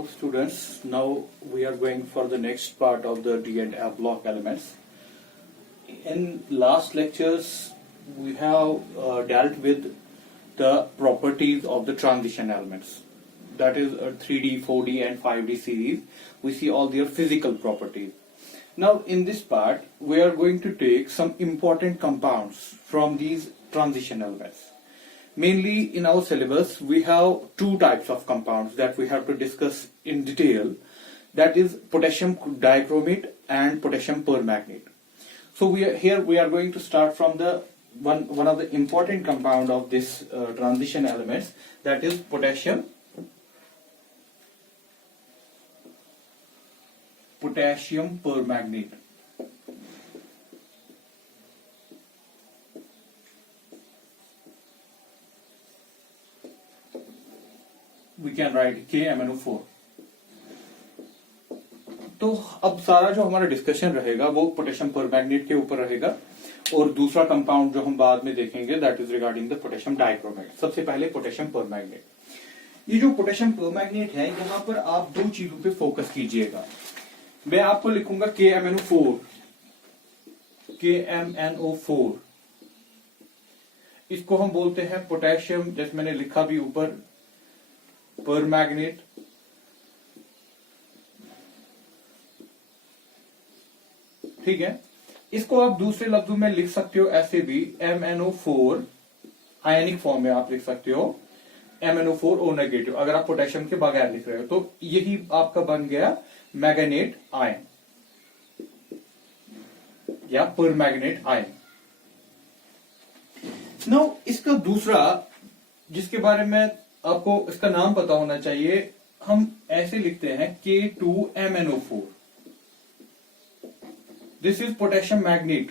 Hello students, now we are going for the next part of the D and F block elements. In last lectures we have dealt with the properties of the transition elements. That is a 3D, 4D and 5D series. We see all their physical properties. Now in this part we are going to take some important compounds from these transition elements. Mainly in our syllabus we have two types of compounds that we have to discuss in detail, that is potassium dichromate and potassium permanganate. So we are going to start from the one of the important compound of this transition elements, that is potassium permanganate. We can write KMnO4. तो अब सारा जो हमारा discussion रहेगा वो potassium permanganate के ऊपर रहेगा, और दूसरा कंपाउंड जो हम बाद में देखेंगे that is regarding the potassium dichromate. सबसे पहले पोटेशियम परमैंगनेट. ये जो पोटेशियम परमैंगनेट है, यहाँ पर आप दो चीजों पे फोकस कीजिएगा. मैं आपको लिखूंगा KMnO4. इसको हम बोलते हैं पोटेशियम, जैसे मैंने लिखा भी ऊपर, परमैंगनेट. ठीक है. इसको आप दूसरे लफ्जों में लिख सकते हो ऐसे भी, MnO4 आयनिक फॉर्म में आप लिख सकते हो MnO4 O नेगेटिव, अगर आप पोटेशियम के बगैर लिख रहे हो. तो यही आपका बन गया मैंगनेट आयन या परमैंगनेट आयन. नाउ इसका दूसरा, जिसके बारे में आपको इसका नाम पता होना चाहिए, हम ऐसे लिखते हैं K2MnO4. This is potassium manganate.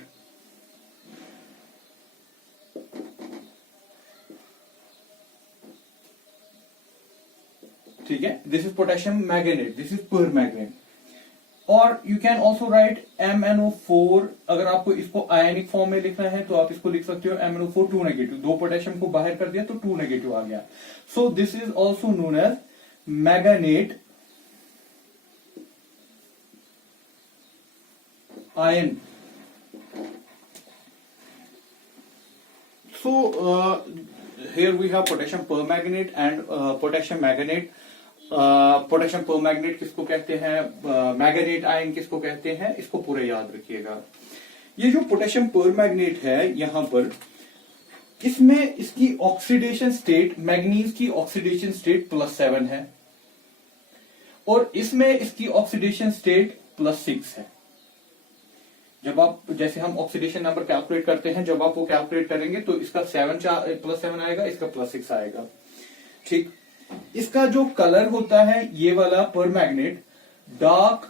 ठीक है, this is potassium manganate, this is permanganate. और you can also write MnO4. अगर आपको इसको आयनिक फॉर्म में लिखना है तो आप इसको लिख सकते हो MnO4 2 नेगेटिव. दो पोटेशियम को बाहर कर दिया तो 2 नेगेटिव आ गया. So this is also known as manganate ion. So here we have potassium permanganate and potassium manganate. Potassium permanganate किसको कहते हैं, मैंगनेट आयन किसको कहते हैं, इसको पूरे याद रखिएगा. ये जो पोटेशियम परमैंगनेट है, यहां पर इसमें इसकी ऑक्सीडेशन स्टेट, मैग्नीज की ऑक्सीडेशन स्टेट +7 है, और इसमें इसकी ऑक्सीडेशन स्टेट +6 है. जब आप, जैसे हम ऑक्सीडेशन नंबर कैलकुलेट करते हैं, जब आप वो कैलकुलेट करेंगे तो इसका +7 आएगा, इसका +6 आएगा. ठीक. इसका जो कलर होता है, ये वाला परमैंगनेट डार्क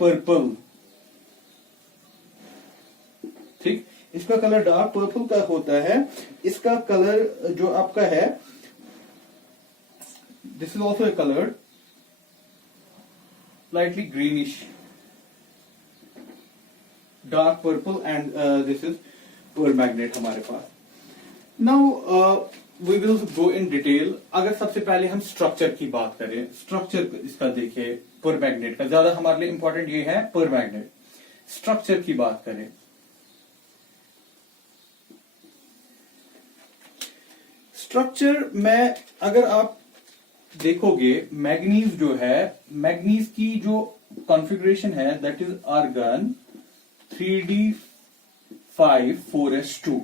पर्पल. ठीक. इसका कलर डार्क पर्पल का होता है. इसका कलर जो आपका है, this is also a colour lightly greenish, dark purple, and this is permanganate हमारे पास. Now we will go in detail. अगर सबसे पहले हम स्ट्रक्चर की बात करें, स्ट्रक्चर इसका देखिए परमैंगनेट का, ज्यादा हमारे लिए इंपॉर्टेंट ये है परमैंगनेट. स्ट्रक्चर की बात करें, स्ट्रक्चर में अगर आप देखोगे, मैग्नीज जो है, मैग्नीज की जो कॉन्फ़िगरेशन है that is argon 3d5 4s2.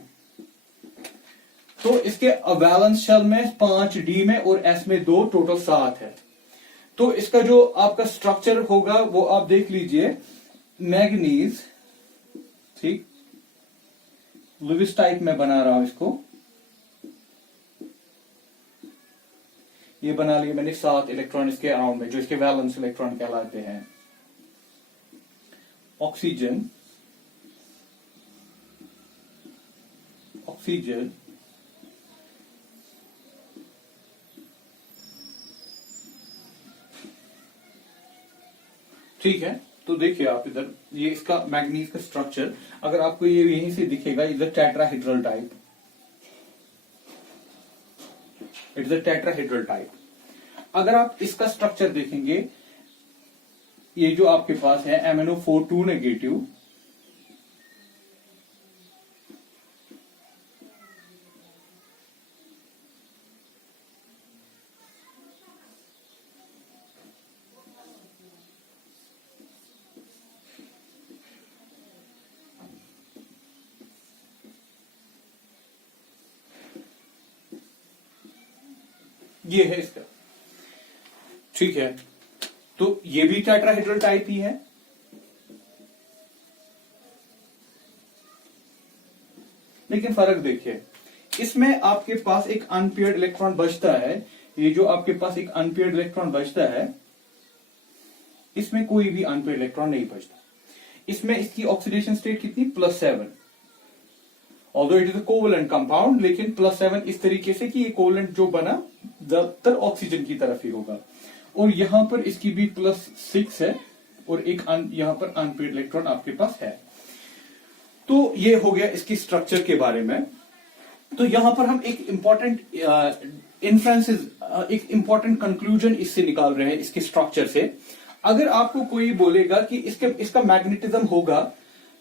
तो इसके वैलेंस शेल में 5d में और s में 2, टोटल 7 है. तो इसका जो आपका स्ट्रक्चर होगा वो आप देख लीजिए. मैग्नीज, ठीक, लुईस टाइप में बना रहा हूं इसको. ये बना लिया मैंने 7 इलेक्ट्रॉन इसके अराउंड में, जो इसके वैलेंस इलेक्ट्रॉन कहलाते हैं. ऑक्सीजन, ऑक्सीजन, ठीक है. तो देखिए आप इधर, ये इसका मैग्नीज का स्ट्रक्चर, अगर आपको ये यहीं से दिखेगा, इधर tetrahedral type, it's a tetrahedral type. अगर आप इसका स्ट्रक्चर देखेंगे, ये जो आपके पास है MnO4 2 नेगेटिव, ये है इसका, ठीक है। तो ये भी टेट्राहेड्रल टाइप ही है, लेकिन फर्क देखिए, इसमें आपके पास एक अनपेयर्ड इलेक्ट्रॉन बचता है। ये जो आपके पास एक अनपेयर्ड इलेक्ट्रॉन बचता है, इसमें कोई भी अनपेयर्ड इलेक्ट्रॉन नहीं बचता। इसमें इसकी ऑक्सीडेशन स्टेट कितनी, +7, although it is a covalent compound, लेकिन +7 इस तरीके से कि ये कोवलेंट जो बना ज्यादातर ऑक्सीजन की तरफ ही होगा। और यहां पर इसकी भी +6 है, और एक यहां पर अनपेयर्ड इलेक्ट्रॉन आपके पास है। तो ये हो गया इसकी स्ट्रक्चर के बारे में। तो यहां पर हम एक इंपॉर्टेंट इन्फ्रेंसेस, एक इंपॉर्टेंट कंक्लूजन इससे निकाल रहे हैं, इसके स्ट्रक्चर से। अगर आपको कोई बोलेगा कि इसका मैग्नेटिज्म होगा,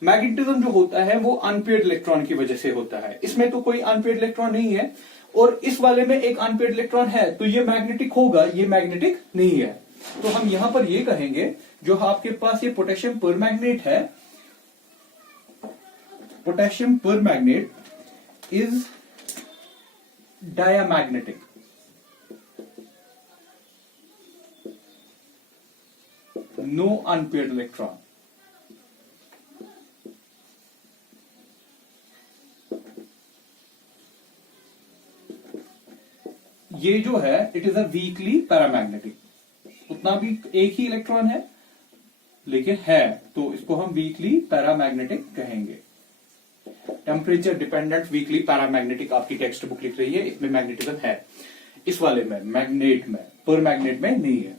मैग्नेटिज्म जो होता है वो अनपेयर्ड इलेक्ट्रॉन की वजह से होता है। इसमें तो कोई अनपेयर्ड इलेक्ट्रॉन नहीं है, और इस वाले में एक अनपेयर्ड इलेक्ट्रॉन है, तो ये मैग्नेटिक होगा, ये मैग्नेटिक नहीं है। तो हम यहां पर ये कहेंगे, जो आपके पास ये पोटेशियम परमैंगनेट है, potassium permanganate is diamagnetic. No unpaired electron. ये जो है it is a weakly paramagnetic, उतना भी एक ही इलेक्ट्रॉन है लेकिन है, तो इसको हम वीकली पैरामैग्नेटिक कहेंगे। टेम्परेचर डिपेंडेंट वीकली पैरामैग्नेटिक आपकी टेक्स्ट बुक लिख रही है, इसमें मैग्नेटिज्म है। इस वाले में मैग्नेट में, पर मैग्नेट में नहीं है।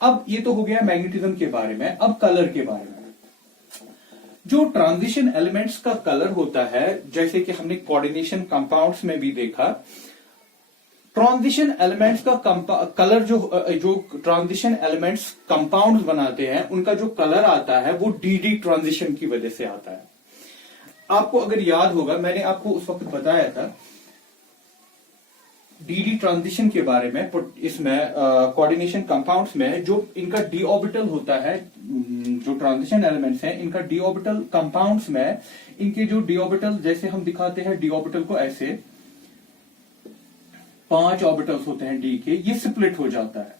अब ये तो हो गया मैग्नेटिज्म के बारे में। अब कलर के बारे में, जो ट्रांजिशन एलिमेंट्स का कलर होता है, जैसे कि हमने कोऑर्डिनेशन कंपाउंड्स में भी देखा, ट्रांजिशन एलिमेंट्स का कलर जो ट्रांजिशन एलिमेंट्स कंपाउंड्स बनाते हैं, उनका जो कलर आता है वो डीडी ट्रांजिशन की वजह से आता है। आपको अगर याद होगा, मैंने आपको उस वक्त बताया था डीडी ट्रांजिशन के बारे में। इसमें कोऑर्डिनेशन कंपाउंड्स में जो इनका डी ऑर्बिटल होता है, जो ट्रांजिशन एलिमेंट्स हैं, इनका डी ऑर्बिटल कंपाउंड्स में, इनके जो डी ऑर्बिटल, जैसे हम दिखाते हैं डी ऑर्बिटल को ऐसे 5 ऑर्बिटल्स होते हैं डी के, ये स्प्लिट हो जाता है।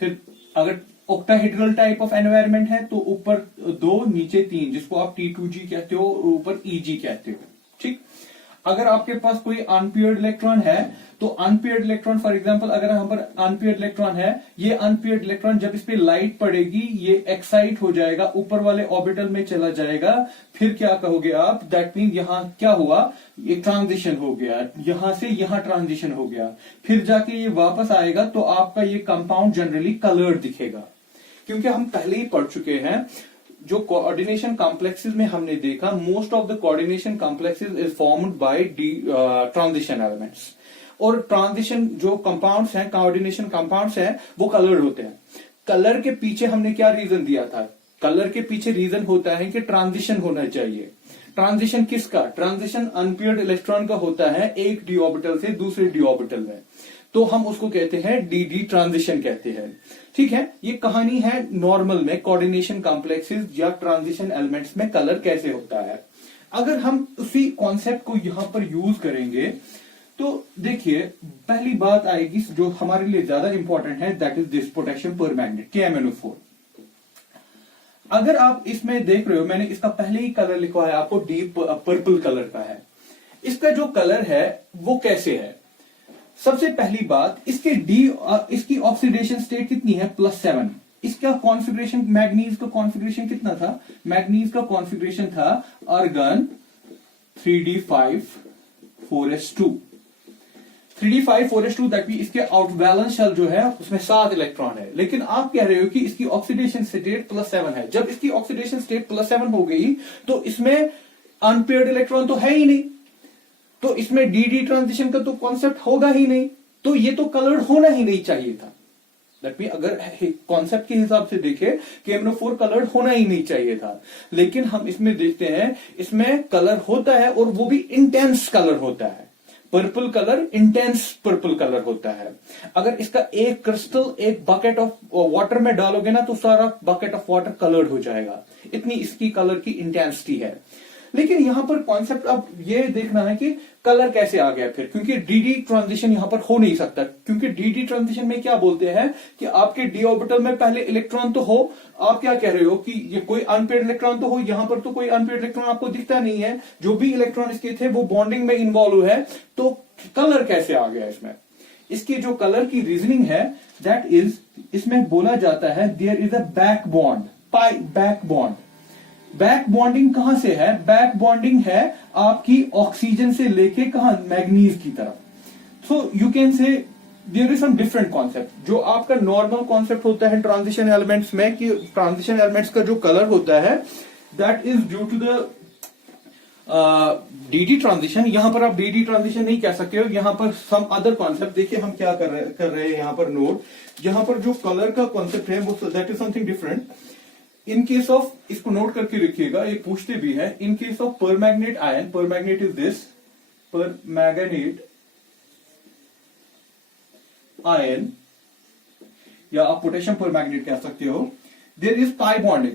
फिर अगर ऑक्टाहेड्रल टाइप ऑफ एनवायरनमेंट है तो ऊपर 2 नीचे 3, जिसको आप T2G कहते हो, ऊपर EG कहते हो, ठीक। अगर आपके पास कोई अनपेयर्ड इलेक्ट्रॉन है, तो अनपेयर्ड इलेक्ट्रॉन, फॉर एग्जांपल अगर यहाँ पर अनपेयर्ड इलेक्ट्रॉन है, ये अनपेयर्ड इलेक्ट्रॉन जब इस पे लाइट पड़ेगी, ये एक्साइट हो जाएगा, ऊपर वाले ऑर्बिटल में चला जाएगा। फिर क्या कहोगे आप, दैट मीन यहाँ क्या हुआ, ये ट्रांजिशन हो गया, यहां से यहां ट्रांजिशन हो गया। फिर जाके ये वापस आएगा, तो आपका ये कंपाउंड जनरली कलर्ड दिखेगा। क्योंकि हम पहले ही पढ़ चुके हैं, जो कोऑर्डिनेशन कॉम्प्लेक्सेस में हमने देखा, most of the coordination complexes is formed by transition elements. और ट्रांजिशन जो कंपाउंड्स हैं, कोऑर्डिनेशन कंपाउंड्स हैं, वो कलर्ड होते हैं। कलर के पीछे हमने क्या रीजन दिया था, कलर के पीछे रीजन होता है कि ट्रांजिशन होना चाहिए। ट्रांजिशन किसका, ट्रांजिशन अनपेयर्ड इलेक्ट्रॉन का होता है, एक डी ऑर्बिटल से दूसरे डी ऑर्बिटल में, तो हम उसको कहते हैं डीडी ट्रांजिशन कहते हैं, ठीक है। ये कहानी है नॉर्मल में कोऑर्डिनेशन कॉम्प्लेक्सेस या ट्रांजिशन एलिमेंट्स में कलर कैसे होता है। अगर हम उसी कॉन्सेप्ट को यहां पर यूज करेंगे, तो देखिए पहली बात आएगी जो हमारे लिए ज्यादा इंपॉर्टेंट है, that is this potassium permanganate KMnO4। अगर आप इसमें देख रहे हो, मैंने इसका पहले ही कलर लिखा है आपको, डीप पर्पल कलर का है। इसका जो कलर है वो कैसे है, सबसे पहली बात, इसकी ऑक्सीडेशन स्टेट कितनी है, +7। इसका कॉन्फ़िगरेशन, मैग्नीज का कॉन्फ़िगरेशन कितना था, मैग्नीज का कॉन्फ़िगरेशन था argon 3d5 4s2। 3d5 4s2, that mean इसके आउट बैलेंस शेल जो है उसमें 7 इलेक्ट्रॉन है। लेकिन आप कह रहे हो कि इसकी ऑक्सीडेशन स्टेट +7 है। जब इसकी ऑक्सीडेशन स्टेट +7 हो गई, तो इसमें अनपेयर्ड इलेक्ट्रॉन तो है ही नहीं, तो इसमें डीडी ट्रांजिशन का तो कॉन्सेप्ट होगा ही नहीं। तो ये तो कलर्ड होना ही नहीं चाहिए था। दैट मीन अगर कॉन्सेप्ट के हिसाब से देखें KMnO4 कलर्ड होना ही नहीं चाहिए था, लेकिन हम इसमें देखते हैं इसमें कलर होता है और वो भी इंटेंस कलर होता है। Purple colour intense purple colour होता है। अगर इसका एक क्रिस्टल एक बकेट ऑफ वाटर में डालोगे ना तो सारा बकेट ऑफ वाटर कलर्ड हो जाएगा, इतनी इसकी कलर की इंटेंसिटी है। लेकिन यहां पर कॉन्सेप्ट अब ये देखना है कि कलर कैसे आ गया फिर, क्योंकि डीडी ट्रांजिशन यहां पर हो नहीं सकता, क्योंकि डीडी ट्रांजिशन में क्या बोलते हैं कि आपके डी ऑर्बिटल में पहले इलेक्ट्रॉन तो हो। आप क्या कह रहे हो कि ये कोई अनपेयर्ड इलेक्ट्रॉन तो हो, यहां पर तो कोई अनपेयर्ड इलेक्ट्रॉन आपको दिखता नहीं है, जो भी इलेक्ट्रॉन इसके थे वो बॉन्डिंग में इन्वॉल्व है, तो कलर कैसे आ गया इसमें? इसकी जो कलर की रीजनिंग है दैट इज, इसमें बोला जाता है there is a back bond, back bond. Back bonding कहां से है? बैक बॉन्डिंग है आपकी ऑक्सीजन से लेके कहां, मैग्नीज की तरफ। So you can say there is some different concept. जो आपका नॉर्मल कॉन्सेप्ट होता है ट्रांजिशन एलिमेंट्स में कि ट्रांजिशन एलिमेंट्स का जो कलर होता है that is due to the D D transition. यहां पर आप डीडी ट्रांजिशन नहीं कह सकते हो, यहां पर सम अदर कॉन्सेप्ट। देखिए हम क्या कर रहे हैं यहां पर नोट, यहां पर जो कलर का कॉन्सेप्ट है वो that is something different. In case of, इसको नोट करके रखिएगा, ये पूछते भी है, in case of permanganate ion, permanganate is this, permanganate ion या आप पोटेशियम परमैग्नेट कह सकते हो, there is pi bonding.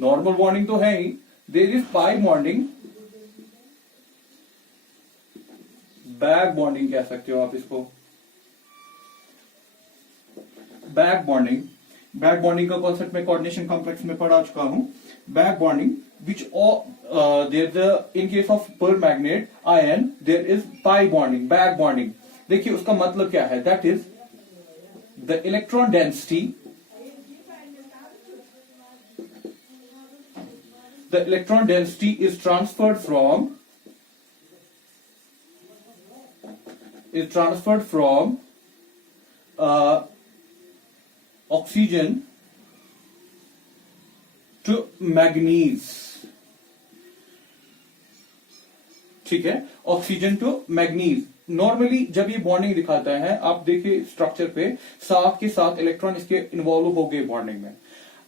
Normal bonding तो है ही, there is pi bonding, back bonding कह सकते हो आप इसको, बैक बॉन्डिंग। बैक बॉन्डिंग का कॉन्सेप्ट में कोऑर्डिनेशन कॉम्प्लेक्स में पढ़ा चुका हूं। Back bonding which there in case of permanganate ion there is pi bonding, back bonding. देखिए उसका मतलब क्या है, that is the electron density, the electron density is transferred from oxygen to manganese। ठीक है, ऑक्सीजन टू मैग्नीज। नॉर्मली जब ये bonding दिखाता है, आप देखिए स्ट्रक्चर पे 7 के 7 इलेक्ट्रॉन इसके इन्वॉल्व हो गए बॉन्डिंग में।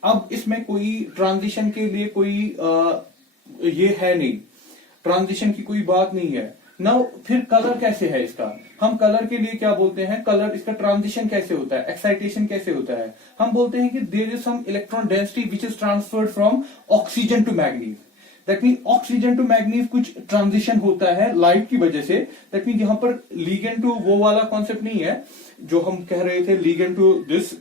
अब इसमें कोई ट्रांजिशन के लिए कोई ये है नहीं, ट्रांजिशन की कोई बात नहीं है ना। फिर कलर कैसे है इसका? हम कलर के लिए क्या बोलते हैं, कलर इसका ट्रांजिशन कैसे होता है, एक्साइटेशन कैसे होता है? हम बोलते हैं कि there is some electron density which is transferred from oxygen to manganese. That mean oxygen to manganese कुछ ट्रांजिशन होता है लाइट की वजह से। दैट मीन यहां पर लीगेंड टू वो वाला कॉन्सेप्ट नहीं है जो हम कह रहे थे, लीगेंड टू दिस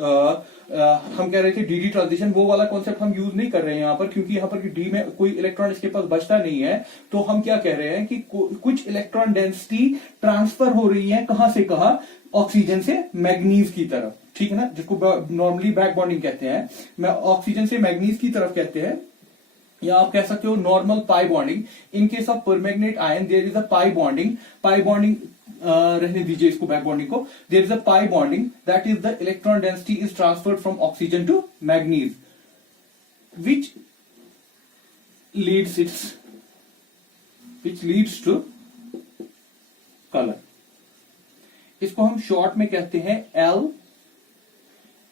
हम कह रहे थे डीडी ट्रांजिशन, वो वाला कॉन्सेप्ट हम यूज नहीं कर रहे हैं यहाँ पर, क्योंकि यहाँ पर डी में कोई इलेक्ट्रॉन इसके पास बचता नहीं है। तो हम क्या कह रहे हैं कि कुछ इलेक्ट्रॉन डेंसिटी ट्रांसफर हो रही है, कहां से कहा, ऑक्सीजन से मैग्नीज की तरफ। ठीक है ना, जिसको नॉर्मली बैक बॉन्डिंग कहते हैं, मैं ऑक्सीजन से मैग्नीज की तरफ कहते हैं, या आप कह सकते हो normal pi bonding. In case of permanganate ion there is a pi bonding, pi bonding रहने दीजिए इसको, बैक बॉन्डिंग को। There is a pi bonding that is the electron density is transferred from oxygen to manganese which leads to colour. इसको हम short में कहते हैं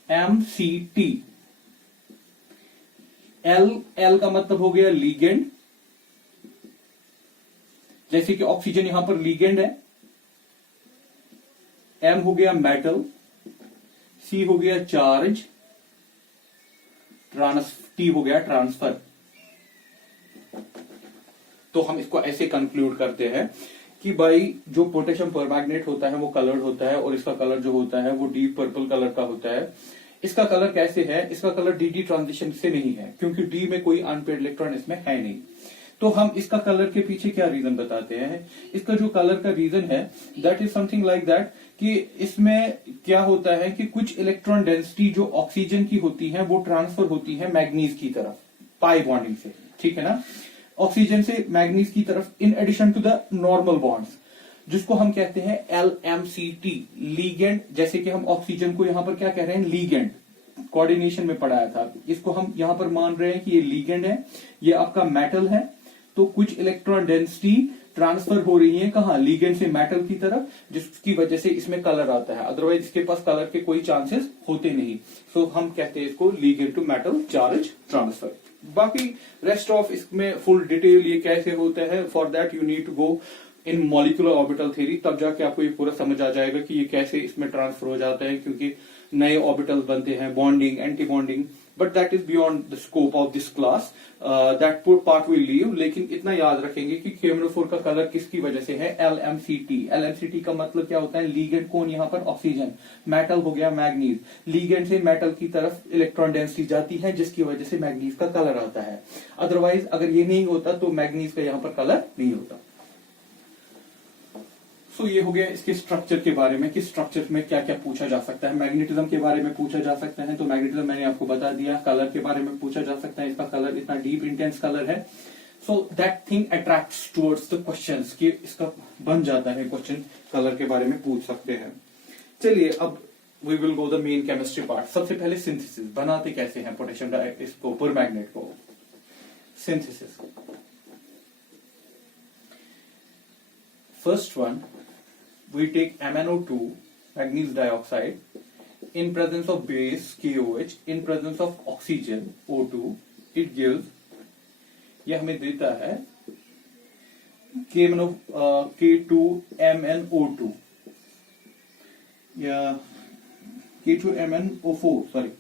LMCT। L का मतलब हो गया लीगेंड, जैसे कि ऑक्सीजन यहां पर लीगेंड है। M हो गया मेटल, C हो गया चार्ज, T हो गया ट्रांसफर। तो हम इसको ऐसे कंक्लूड करते हैं कि भाई जो पोटेशियम परमैग्नेट होता है वो कलर्ड होता है, और इसका कलर जो होता है वो डीप पर्पल कलर का होता है। इसका कलर कैसे है? इसका कलर डीडी ट्रांजिशन से नहीं है, क्योंकि डी में कोई अनपेयर्ड इलेक्ट्रॉन इसमें है नहीं। तो हम इसका कलर के पीछे क्या रीजन बताते हैं? इसका जो कलर का रीजन है that is something like that कि इसमें क्या होता है कि कुछ इलेक्ट्रॉन डेंसिटी जो ऑक्सीजन की होती है वो ट्रांसफर होती है मैग्नीज की तरफ पाई बॉन्डिंग से। ठीक है ना, ऑक्सीजन से मैग्नीज की तरफ, in addition to the normal bonds, जिसको हम कहते हैं LMCT, लीगेंड। जैसे कि हम ऑक्सीजन को यहां पर क्या कह रहे हैं, लीगेंड, कोऑर्डिनेशन में पढ़ाया था। इसको हम यहां पर मान रहे हैं कि ये लीगेंड है, ये आपका मेटल है। तो कुछ इलेक्ट्रॉन डेंसिटी ट्रांसफर हो रही हैं कहाँ, लिगेंड से मेटल की तरफ, जिसकी वजह से इसमें कलर आता है, अदरवाइज इसके पास कलर के कोई चांसेस होते नहीं। सो हम कहते हैं इसको ligand to metal charge transfer. बाकी रेस्ट ऑफ इसमें फुल डिटेल ये कैसे होता है, for that you need to go in molecular orbital theory, तब जाके आपको ये पूरा समझ आ जाएगा कि ये कैसे इसमें ट्रांसफर हो जाता है, क्योंकि नए ऑर्बिटल बनते हैं, bonding, anti bonding, but that is beyond the scope of this class, that part will leave. लेकिन इतना याद रखेंगे कि KMnO4 का कलर किसकी वजह से है, LMCT। LMCT का मतलब क्या होता है, लीगेंड कौन, यहाँ पर ऑक्सीजन, मेटल हो गया मैग्नीज, लीगेंड से मेटल की तरफ इलेक्ट्रॉन डेंसिटी जाती है, जिसकी वजह से मैग्नीज का कलर आता है। अदरवाइज अगर ये नहीं होता तो मैग्नीज का यहाँ पर कलर नहीं होता। तो ये हो गया इसके स्ट्रक्चर के बारे में कि स्ट्रक्चर में क्या क्या पूछा जा सकता है। मैग्नेटिज्म के बारे में पूछा जा सकता है, तो मैग्नेटिज्म मैंने आपको बता दिया। कलर के बारे में पूछा जा सकता है, इसका कलर इतना डीप इंटेंस कलर है, so that thing attracts towards the questions, कि इसका बन जाता है क्वेश्चन, कलर के बारे में पूछ सकते हैं। चलिए अब we will go the main chemistry part. सबसे पहले सिंथेसिस, बनाते कैसे हैं पोटेशियम इसको, परमैग्नेट को। Synthesis, first one, we take MnO2, magnesium dioxide, in presence of base KOH, in presence of oxygen O2, it gives, यह हमें देता है K2MnO2 या K2MnO4, sorry,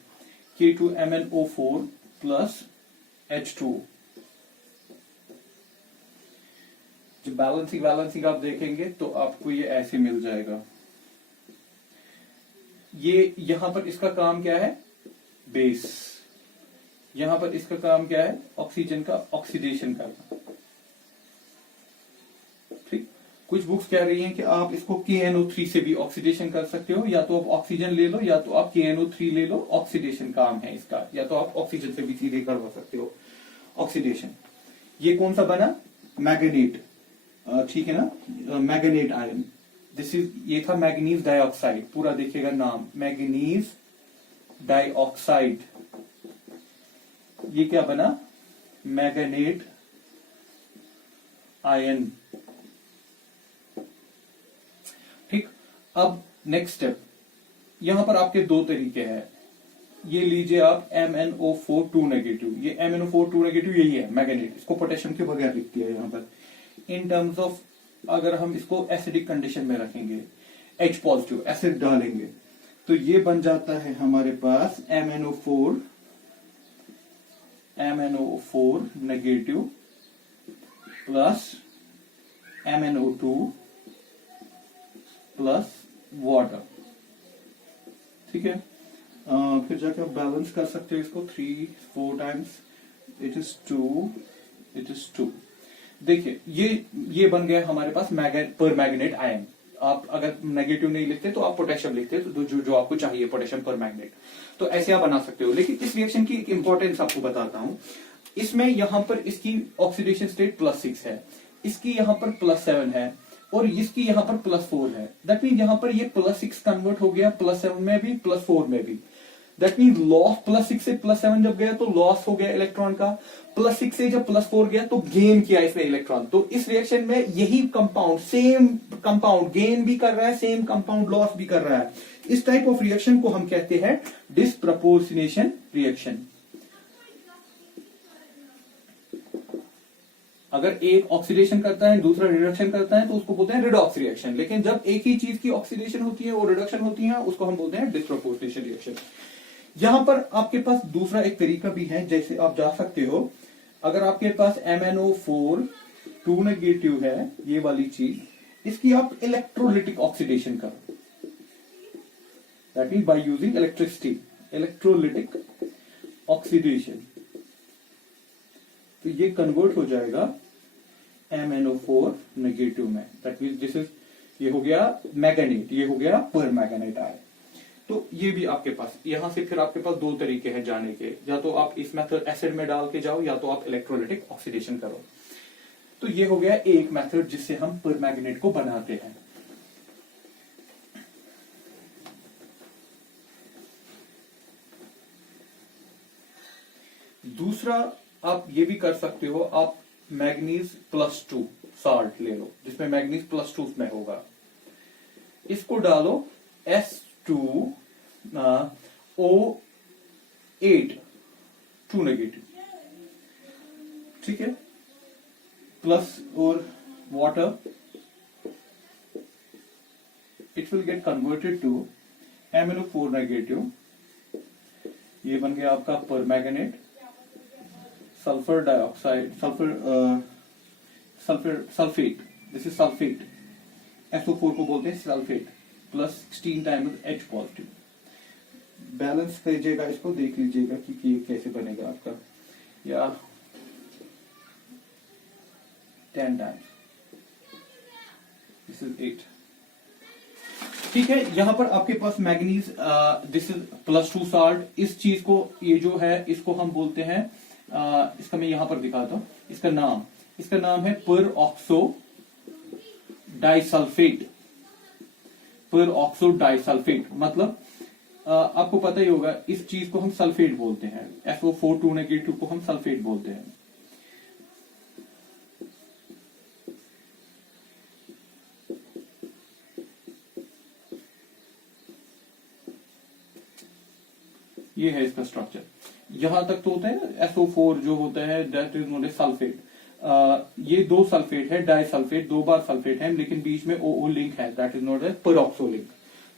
K2MnO4 plus H2। Balancing आप देखेंगे तो आपको ये ऐसे मिल जाएगा। ये यहां पर इसका काम क्या है, बेस, यहां पर इसका काम क्या है, ऑक्सीजन का ऑक्सीडेशन करना। ठीक, कुछ बुक्स कह रही हैं कि आप इसको KNO3 से भी ऑक्सीडेशन कर सकते हो, या तो आप ऑक्सीजन ले लो या तो आप KNO3 ले लो, ऑक्सीडेशन काम है इसका, या तो आप ऑक्सीजन से भी सीधे करवा सकते हो ऑक्सीडेशन। ये कौन सा बना, मैग्नेट, ठीक है ना, मैग्नेट आयन। दिस इज, ये था मैग्नीज डाइऑक्साइड, पूरा देखिएगा नाम, मैग्नीज डाइऑक्साइड। ये क्या बना, मैग्नेट आयन। ठीक, अब नेक्स्ट स्टेप, यहां पर आपके दो तरीके हैं। ये लीजिए आप MnO4 2 नेगेटिव, ये MnO4 2 नेगेटिव यही है मैग्नेट, इसको पोटेशियम के बगैर लिखती है यहां पर। इन टर्म्स ऑफ, अगर हम इसको एसिडिक कंडीशन में रखेंगे, H पॉजिटिव एसिड डालेंगे, तो ये बन जाता है हमारे पास MnO4 negative plus MnO2 plus water. ठीक है, फिर जाकर आप बैलेंस कर सकते हो इसको, 3-4 टाइम्स, इट इज 2। देखिए ये बन गया हमारे पास पर मैग्नेट आयन। आप अगर नेगेटिव नहीं लिखते तो आप पोटेशियम लिखते, तो जो आपको चाहिए पोटेशियम पर मैग्नेट, तो ऐसे आप बना सकते हो। लेकिन इस रिएक्शन की एक इंपॉर्टेंस आपको बताता हूं, इसमें यहां पर इसकी ऑक्सीडेशन स्टेट +6 है, इसकी यहां पर +7 है, और इसकी यहां पर +4 है। दैट मीन यहां पर ये +6 कन्वर्ट हो गया +7 में भी, +4 में भी। दैट मीन लॉस, +6 से +7 जब गया तो लॉस हो गया इलेक्ट्रॉन का, +6 से जब +4 गया तो गेन किया इसने इलेक्ट्रॉन। तो इस रिएक्शन में यही कंपाउंड, सेम कंपाउंड गेन भी कर रहा है, सेम कंपाउंड लॉस भी कर रहा है। इस टाइप ऑफ रिएक्शन को हम कहते हैं डिस्प्रपोर्शनेशन रिएक्शन। अगर एक ऑक्सीडेशन करता है, दूसरा रिडक्शन करता है, तो उसको बोलते हैं रिडॉक्स रिएक्शन। लेकिन जब एक ही चीज की ऑक्सीडेशन होती है और रिडक्शन होती है, उसको हम बोलते हैं डिस्प्रपोर्शनेशन रिएक्शन। यहां पर आपके पास दूसरा एक तरीका भी है, जैसे आप जा सकते हो, अगर आपके पास MnO4 2 नेगेटिव है, ये वाली चीज, इसकी आप इलेक्ट्रोलिटिक ऑक्सीडेशन करो, that mean by using electricity, electrolytic oxidation, तो ये कन्वर्ट हो जाएगा MnO4 नेगेटिव में। दैट मीन दिस इज, ये हो गया मैग्नेट, ये हो गया पर मैग्नेट आयन। तो ये भी आपके पास, यहां से फिर आपके पास दो तरीके हैं जाने के, या तो आप इस मेथड एसिड में डाल के जाओ, या तो आप इलेक्ट्रोलिटिक ऑक्सीडेशन करो। तो ये हो गया एक मेथड जिससे हम परमैग्नेट को बनाते हैं। दूसरा आप ये भी कर सकते हो, आप मैग्नीज +2, सॉल्ट ले लो जिसमें मैग्नीज +2 में होगा, इसको डालो S2O8 2 नेगेटिव, ठीक है, प्लस और water, it will get converted to MnO4 negative, ये बन गया आपका permanganate, sulphur dioxide, sulphate, this is sulphate, SO4 को बोलते हैं sulphate, plus 16 times H positive. Balance कीजिएगा, इसको देख लीजिएगा कि ये कैसे बनेगा आपका, या 10 टाइम्स, दिस इज 8, ठीक है। यहां पर आपके पास मैग्नीज, दिस इज +2 साल्ट, इस चीज को, ये जो है इसको हम बोलते हैं, इसका मैं यहां पर दिखाता हूं, इसका नाम है पर ऑक्सो डाइसल्फेट, पर ऑक्सो डाइसल्फेट, मतलब आपको पता ही होगा इस चीज को हम सल्फेट बोलते हैं, SO4 2 नेगेटिव को हम सल्फेट बोलते हैं। ये है इसका स्ट्रक्चर, यहां तक तो होता है SO4 जो होता है that is known as sulphate, ये 2 सल्फेट है, डाइसल्फेट 2 बार सल्फेट है, लेकिन बीच में OO लिंक है, that is known as peroxo link,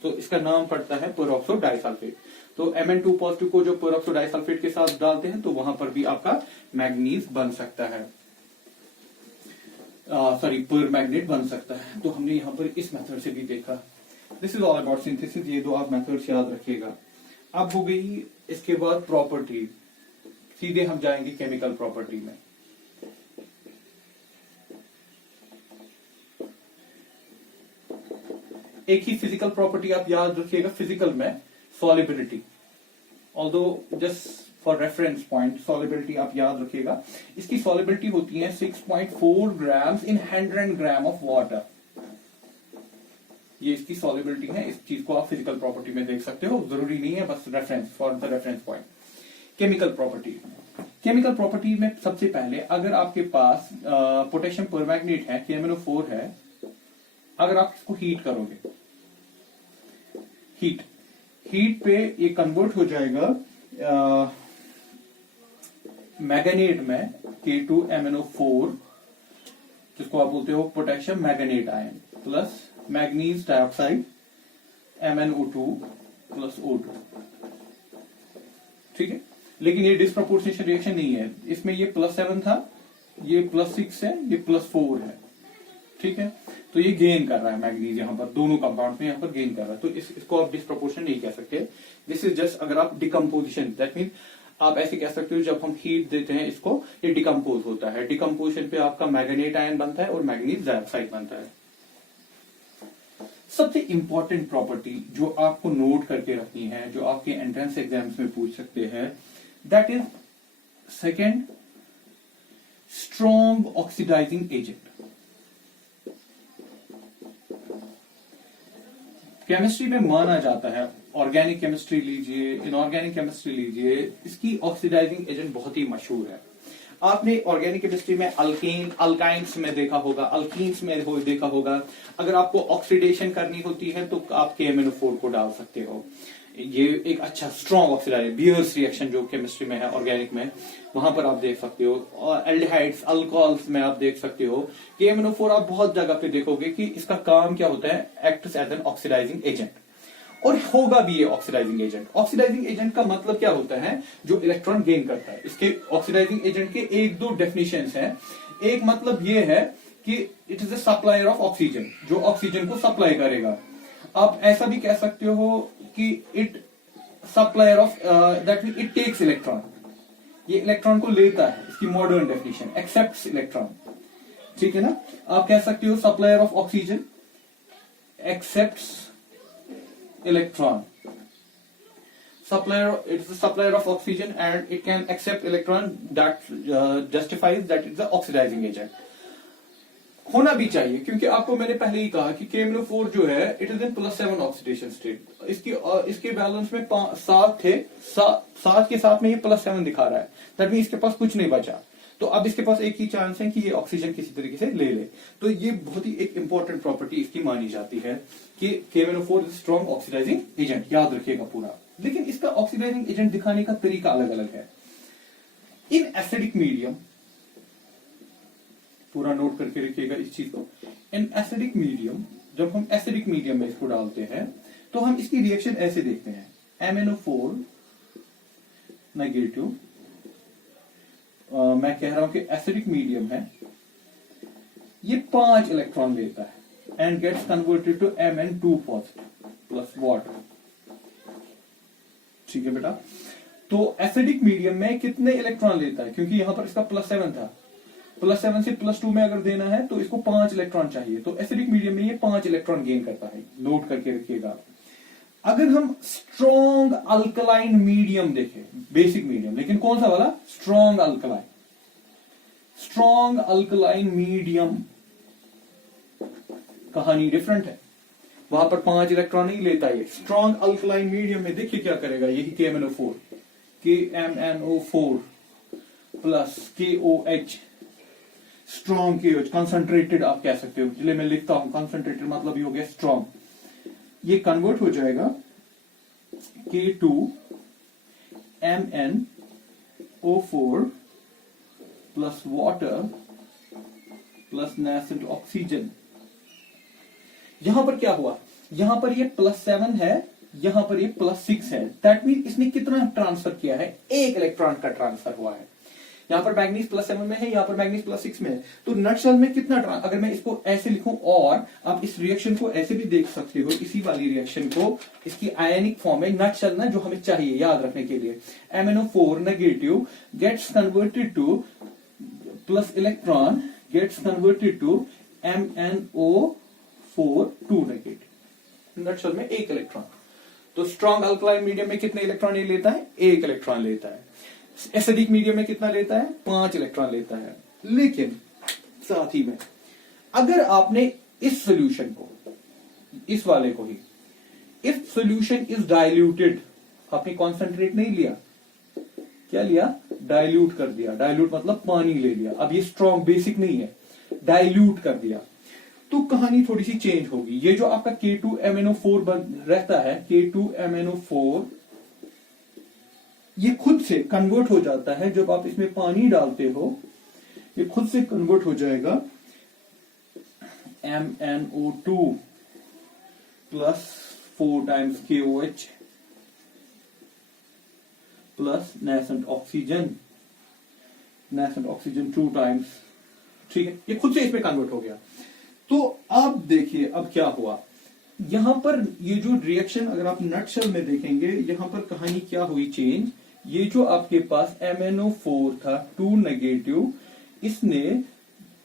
तो इसका नाम पड़ता है पेरोक्सो डाइसल्फेट। तो Mn2 पॉजिटिव को जो पेरोक्सो डाइसल्फेट के साथ डालते हैं तो वहां पर भी आपका मैग्नीज बन सकता है, सॉरी परमैंगनेट बन सकता है। तो हमने यहाँ पर इस मेथड से भी देखा। This is all about synthesis, ये 2 आप मेथड्स याद रखिएगा। अब हो गई इसके बाद प्रॉपर्टी, सीधे हम जाएंगे केमिकल प्रॉपर्टी में। एक ही फिजिकल प्रॉपर्टी आप याद रखिएगा फिजिकल में, solubility, although just for reference point solubility आप याद रखिएगा, इसकी सॉलिबिलिटी होती है 6.4 grams in 100 gram of water, ये इसकी सॉलिबिलिटी है। इस चीज को आप फिजिकल प्रॉपर्टी में देख सकते हो, जरूरी नहीं है, बस reference for the reference point. Chemical property में सबसे पहले अगर आपके पास पोटेशियम परमैंगनेट है, KMnO4 है, अगर आप इसको हीट करोगे, हीट पे ये कन्वर्ट हो जाएगा मैंगनेट में, K2MnO4, जिसको आप बोलते हो potassium manganate ion, plus manganese dioxide MnO2 plus O2, ठीक है। लेकिन ये डिस्प्रपोर्शनेशन रिएक्शन नहीं है, इसमें ये +7 था, ये +6 है, ये +4 है, ठीक है। तो ये गेन कर रहा है मैग्नीज, यहाँ पर दोनों कंपाउंड में यहाँ पर गेन कर रहा है, तो इसको आप डिस्प्रपोर्शन नहीं कह सकते। दिस इज जस्ट अगर आप डिकम्पोजिशन, दैट मीन आप ऐसे कह सकते हो जब हम हीट देते हैं इसको, ये डिकम्पोज होता है, डिकम्पोजिशन पे आपका मैंगनेट आयन बनता है और मैग्नीज डाइऑक्साइड बनता है। सबसे इंपॉर्टेंट प्रॉपर्टी जो आपको नोट करके रखनी है, जो आपके एंट्रेंस एग्जाम्स में पूछ सकते हैं, that is second, strong oxidising agent. Chemistry में माना जाता है, ऑर्गेनिक केमिस्ट्री लीजिए, इनऑर्गेनिक केमिस्ट्री लीजिए, इसकी ऑक्सीडाइजिंग एजेंट बहुत ही मशहूर है। आपने ऑर्गेनिक केमिस्ट्री में अल्काइंस में देखा होगा, अल्कीन्स में देखा होगा। अगर आपको ऑक्सीडेशन करनी होती है तो आप KMnO4 को डाल सकते हो, ये एक अच्छा स्ट्रॉन्ग ऑक्सीडाइजर, बियर्स रिएक्शन जो केमिस्ट्री में है, ऑर्गेनिक में, वहां पर आप देख सकते हो। और एल्डिहाइड्स, अल्कोहल्स में आप देख सकते हो। KMnO4 आप बहुत जगह पे देखोगे कि इसका काम क्या होता है, acts as an oxidising agent, और होगा भी ये ऑक्सीडाइजिंग एजेंट। ऑक्सीडाइजिंग एजेंट का मतलब क्या होता है, जो इलेक्ट्रॉन गेन करता है। इसके ऑक्सीडाइजिंग एजेंट के 1-2 डेफिनेशंस हैं। एक मतलब ये है कि it is a supplier of oxygen, जो ऑक्सीजन को सप्लाई करेगा। आप ऐसा भी कह सकते हो कि it supplier of, that mean it takes electron, ये इलेक्ट्रॉन को लेता है, इसकी मॉडर्न डेफिनेशन, एक्सेप्ट्स इलेक्ट्रॉन, ठीक है ना। आप कह सकते हो supplier of oxygen, accepts electron, supplier, it is a supplier of oxygen and it can accept electron, that justifies that it's the oxidizing agent। होना भी चाहिए, क्योंकि आपको मैंने पहले ही कहा कि KMnO4 जो है it is in +7 oxidation state. इसके बैलेंस में 7 थे, 7 के साथ में ये +7 दिखा रहा है, दैट मीन इसके पास कुछ नहीं बचा। तो अब इसके पास एक ही चांस है कि ये ऑक्सीजन किसी तरीके से ले ले। तो ये बहुत ही एक इंपॉर्टेंट प्रॉपर्टी इसकी मानी जाती है कि KMnO4 स्ट्रॉन्ग ऑक्सीडाइजिंग एजेंट, याद रखिएगा पूरा। लेकिन इसका ऑक्सीडाइजिंग एजेंट दिखाने का तरीका अलग अलग है। इन एसिडिक मीडियम, पूरा नोट करके रखिएगा इस चीज को, इन एसिडिक मीडियम, जब हम एसिडिक मीडियम में इसको डालते हैं तो हम इसकी रिएक्शन ऐसे देखते हैं, MnO4 नेगेटिव, मैं कह रहा हूं कि एसिडिक मीडियम है, ये 5 इलेक्ट्रॉन लेता है and gets converted to Mn2 positive plus water. ठीक है बेटा, तो एसिडिक मीडियम में कितने इलेक्ट्रॉन लेता है, क्योंकि यहां पर इसका +7 था, +7 से +2 में अगर देना है तो इसको 5 इलेक्ट्रॉन चाहिए, तो एसिडिक मीडियम में ये 5 इलेक्ट्रॉन गेन करता है, नोट करके रखिएगा। अगर हम स्ट्रॉन्ग अल्कलाइन मीडियम देखें, बेसिक मीडियम, लेकिन कौन सा वाला, strong alkaline, strong alkaline medium, कहानी डिफरेंट है, वहां पर 5 इलेक्ट्रॉन नहीं लेता है। स्ट्रॉन्ग अल्कलाइन मीडियम में देखिए क्या करेगा, यही KMnO4 plus KOH, strong KOH, concentrated आप कह सकते हो, इसलिए मैं लिखता हूं कंसंट्रेटेड, मतलब ये हो गया स्ट्रॉन्ग, ये कन्वर्ट हो जाएगा K2MnO4 plus water plus nascent oxygen. यहां पर क्या हुआ, यहां पर ये +7 है, यहां पर ये +6 है, दैट मीन इसने कितना ट्रांसफर किया है, 1 इलेक्ट्रॉन का ट्रांसफर हुआ है। यहां पर मैग्नीज +7 में है, यहां पर मैग्नीज +6 में है, तो नटशेल में कितना अगर मैं इसको ऐसे लिखूं, और आप इस रिएक्शन को ऐसे भी देख सकते हो, इसी वाली रिएक्शन को इसकी आयनिक फॉर्म में, नटशेल ना जो हमें चाहिए याद रखने के लिए, MnO4 negative gets converted to plus electron gets converted to MnO4 2 negative, nutshell में 1 इलेक्ट्रॉन। तो स्ट्रॉन्ग अल्कलाइन मीडियम में कितने इलेक्ट्रॉन ये लेता है, 1 इलेक्ट्रॉन लेता है। एसिडिक मीडियम में कितना लेता है, 5 इलेक्ट्रॉन लेता है। लेकिन साथ ही में अगर आपने इस सॉल्यूशन को, इस वाले को ही, इफ सॉल्यूशन इज डाइल्यूटेड, आपने कॉन्सेंट्रेट नहीं लिया, क्या लिया, डाइल्यूट कर दिया, डाइल्यूट मतलब पानी ले लिया, अब ये स्ट्रॉन्ग बेसिक नहीं है, डाइल्यूट कर दिया, तो कहानी थोड़ी सी चेंज होगी। ये जो आपका K2MnO4 रहता है, K2MnO4 ये खुद से कन्वर्ट हो जाता है, जब आप इसमें पानी डालते हो ये खुद से कन्वर्ट हो जाएगा MnO2 plus 4 times KOH plus nascent oxygen 2 times, ठीक है, ये खुद से इसमें कन्वर्ट हो गया। तो अब देखिए अब क्या हुआ, यहां पर ये जो रिएक्शन अगर आप नटशेल में देखेंगे, यहां पर कहानी क्या हुई चेंज, ये जो आपके पास MnO4 था 2 नेगेटिव, इसने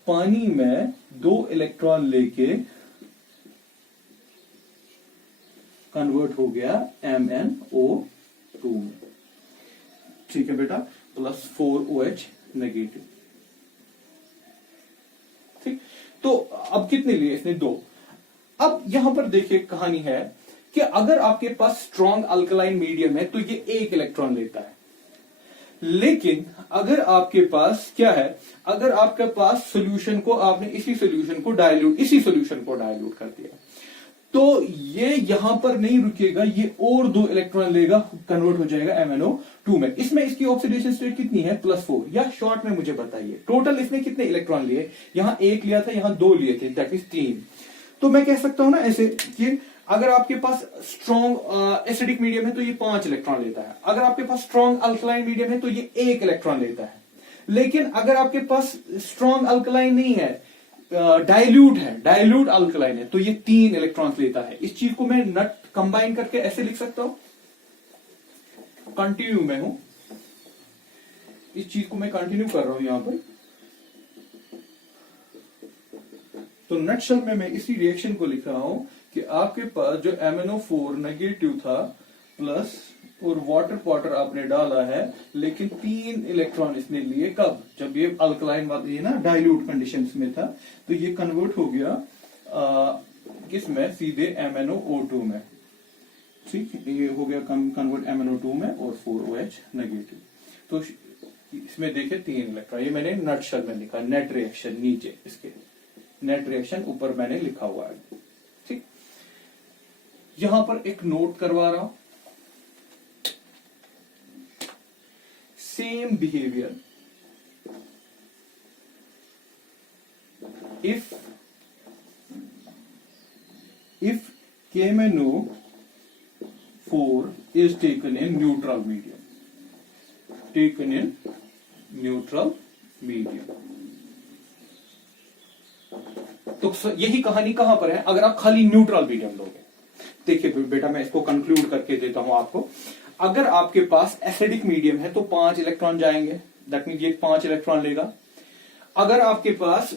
पानी में 2 इलेक्ट्रॉन लेके कन्वर्ट हो गया MnO2 में, ठीक है बेटा, प्लस 4OH नेगेटिव। ठीक, तो अब कितने लिए इसने, 2। अब यहां पर देखिए कहानी है कि अगर आपके पास स्ट्रॉन्ग अल्कलाइन मीडियम है तो ये 1 इलेक्ट्रॉन लेता है, लेकिन अगर आपके पास क्या है, अगर आपके पास सॉल्यूशन को आपने इसी सॉल्यूशन को डाइल्यूट कर दिया, तो ये यहां पर नहीं रुकेगा, ये और 2 इलेक्ट्रॉन लेगा, कन्वर्ट हो जाएगा MnO2 में। इसमें इसकी ऑक्सीडेशन स्टेट कितनी है, +4, या शॉर्ट में मुझे बताइए टोटल इसमें कितने इलेक्ट्रॉन लिए, यहां 1 लिया था, यहां 2 लिए थे, दैट मींस 3। तो मैं कह सकता हूं ना ऐसे कि अगर आपके पास स्ट्रॉन्ग एसिडिक मीडियम है तो ये 5 इलेक्ट्रॉन लेता है, अगर आपके पास स्ट्रॉन्ग अल्कलाइन मीडियम है तो ये 1 इलेक्ट्रॉन लेता है, लेकिन अगर आपके पास स्ट्रॉन्ग अल्कलाइन नहीं है, डाइल्यूट है, डाइल्यूट अल्कलाइन है, तो ये 3 इलेक्ट्रॉन्स लेता है। इस चीज को मैं नट कंबाइन करके ऐसे लिख सकता हूं, कंटिन्यू में हूं, इस चीज को मैं कंटिन्यू कर रहा हूं यहां पर। तो नटशेल में मैं इसी रिएक्शन को लिख रहा हूं कि आपके पास जो MnO4 नेगेटिव था प्लस और वाटर आपने डाला है, लेकिन 3 इलेक्ट्रॉन इसने लिए, कब, जब ये अल्कलाइन वाली ना डाइल्यूट कंडीशंस में था, तो ये कन्वर्ट हो गया किस में, सीधे MnO2 में, ठीक, ये हो गया कन्वर्ट MnO2 में और 4OH नेगेटिव। तो इसमें देखिए 3 इलेक्ट्रॉन, ये मैंने नटशेल में लिखा, नेट रिएक्शन नीचे इसके, नेट रिएक्शन ऊपर मैंने लिखा हुआ है। ठीक, यहां पर एक नोट करवा रहा हूं, same behaviour if KMnO4 is taken in neutral medium, तो यही कहानी कहां पर है अगर आप खाली न्यूट्रल मीडियम लोगे। देखिए बेटा मैं इसको कंक्लूड करके देता हूं आपको। अगर आपके पास एसिडिक मीडियम है तो 5 इलेक्ट्रॉन जाएंगे, दैट मीन ये 5 इलेक्ट्रॉन लेगा। अगर आपके पास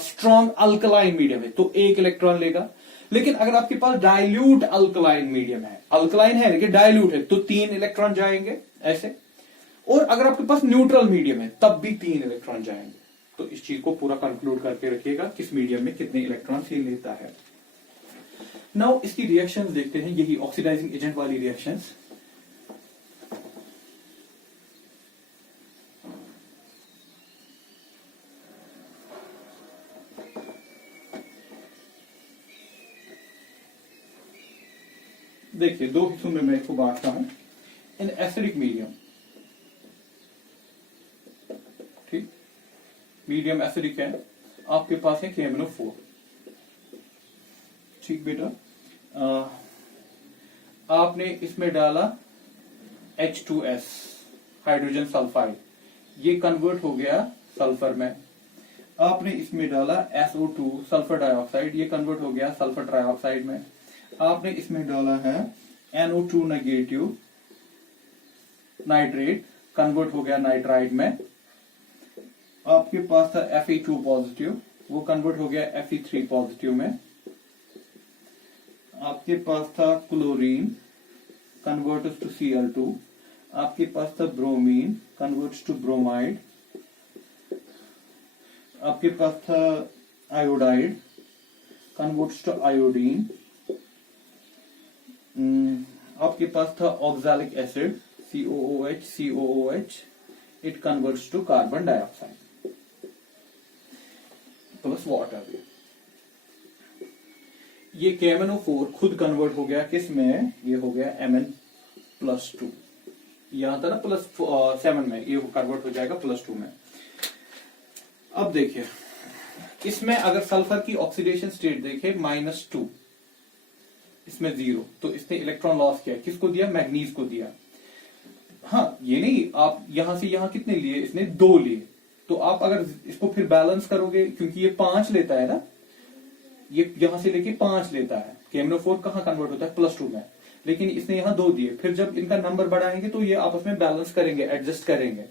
स्ट्रॉन्ग अल्कलाइन मीडियम है तो 1 इलेक्ट्रॉन लेगा। लेकिन अगर आपके पास डाइल्यूट अल्कलाइन मीडियम है, अल्कलाइन है लेकिन डाइल्यूट है, तो 3 इलेक्ट्रॉन जाएंगे ऐसे। और अगर आपके पास न्यूट्रल मीडियम है तब भी 3 इलेक्ट्रॉन जाएंगे। तो इस चीज को पूरा कंक्लूड करके रखिएगा किस मीडियम में कितने इलेक्ट्रॉन ये लेता है। नाउ इसकी रिएक्शंस देखते हैं, यही ऑक्सीडाइजिंग एजेंट वाली रिएक्शंस। देखिए 2 हिस्सों में मैं इसको बांटता हूं। इन एसिडिक मीडियम, ठीक, मीडियम एसिडिक है, आपके पास है KMnO4। ठीक बेटा, आपने इसमें डाला H2S हाइड्रोजन सल्फाइड, ये कन्वर्ट हो गया सल्फर में। आपने इसमें डाला SO2 सल्फर डाइऑक्साइड, ये कन्वर्ट हो गया सल्फर ट्राइऑक्साइड में। आपने इसमें डाला है NO2 नेगेटिव नाइट्रेट, कन्वर्ट हो गया नाइट्राइड में। आपके पास था Fe2 पॉजिटिव, वो कन्वर्ट हो गया Fe3 पॉजिटिव में। आपके पास था क्लोरीन, कन्वर्ट्स टू Cl2। आपके पास था ब्रोमीन, कन्वर्ट्स टू ब्रोमाइड। आपके पास था आयोडाइड, कन्वर्ट्स टू आयोडीन। आपके पास था oxalic acid COOH, it converts to carbon dioxide plus water. ये KMnO4 खुद कन्वर्ट हो गया किस में, ये हो गया Mn+2, यहां था ना +7 में, ये कन्वर्ट हो जाएगा +2 में। अब देखिए इसमें अगर सल्फर की ऑक्सीडेशन स्टेट देखे -2, इसमें 0, तो इसने इलेक्ट्रॉन लॉस किया, किसको दिया, मैग्नीज को दिया। हाँ ये नहीं, आप यहां से यहां कितने लिए, इसने 2 लिए, तो आप अगर इसको फिर बैलेंस करोगे, क्योंकि ये 5 लेता है ना, ये यहां से लेके 5 लेता है। KMnO4 कहां कन्वर्ट होता है, +2 में, लेकिन इसने यहां 2 दिए। फिर जब इनका नंबर बढ़ाएंगे तो ये आपस में बैलेंस करेंगे, एडजस्ट करेंगे।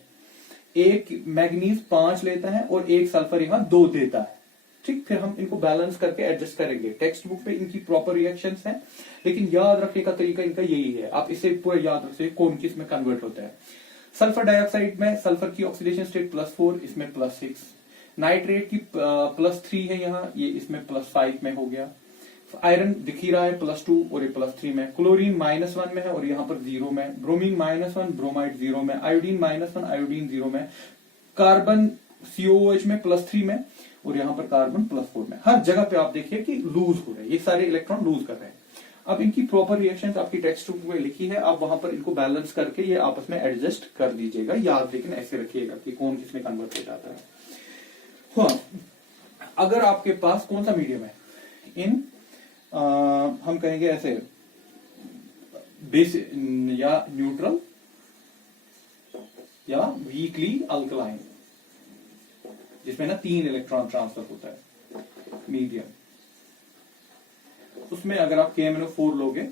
एक मैग्नीज 5 लेता है और एक सल्फर यहां 2 देता है। ठीक, फिर हम इनको बैलेंस करके एडजस्ट करेंगे। टेक्स्ट बुक पे इनकी प्रॉपर रिएक्शंस हैं, लेकिन याद रखने का तरीका इनका यही है। आप इसे पूरा याद रखिए कौन किस में कन्वर्ट होता है। सल्फर डाइऑक्साइड में सल्फर की ऑक्सीडेशन स्टेट +4, इसमें +6। नाइट्रेट की +3 है यहाँ, ये इसमें +5 में हो गया। आयरन दिख ही रहा है +2 और ये +3 में। क्लोरीन -1 में है और यहाँ पर 0 में। ब्रोमीन -1, ब्रोमाइड 0 में। आयोडीन -1, आयोडीन 0 में। कार्बन COOH में +3 में और यहाँ पर कार्बन +4 में। हर जगह पे आप देखिए कि लूज हो रहे हैं, ये सारे इलेक्ट्रॉन लूज कर रहे हैं। अब इनकी प्रॉपर रिएक्शंस आपकी टेक्स्ट बुक में लिखी है, आप वहां पर इनको बैलेंस करके ये आपस में एडजस्ट कर दीजिएगा। याद लेकिन ऐसे रखिएगा कि कौन किसमें कन्वर्ट हो जाता है। हाँ, अगर आपके पास कौन सा मीडियम है, इन हम कहेंगे ऐसे बेस या न्यूट्रल या वीकली अल्कलाइन, जिसमें ना 3 इलेक्ट्रॉन ट्रांसफर होता है, मीडियम, उसमें अगर आप KMnO4 लोगे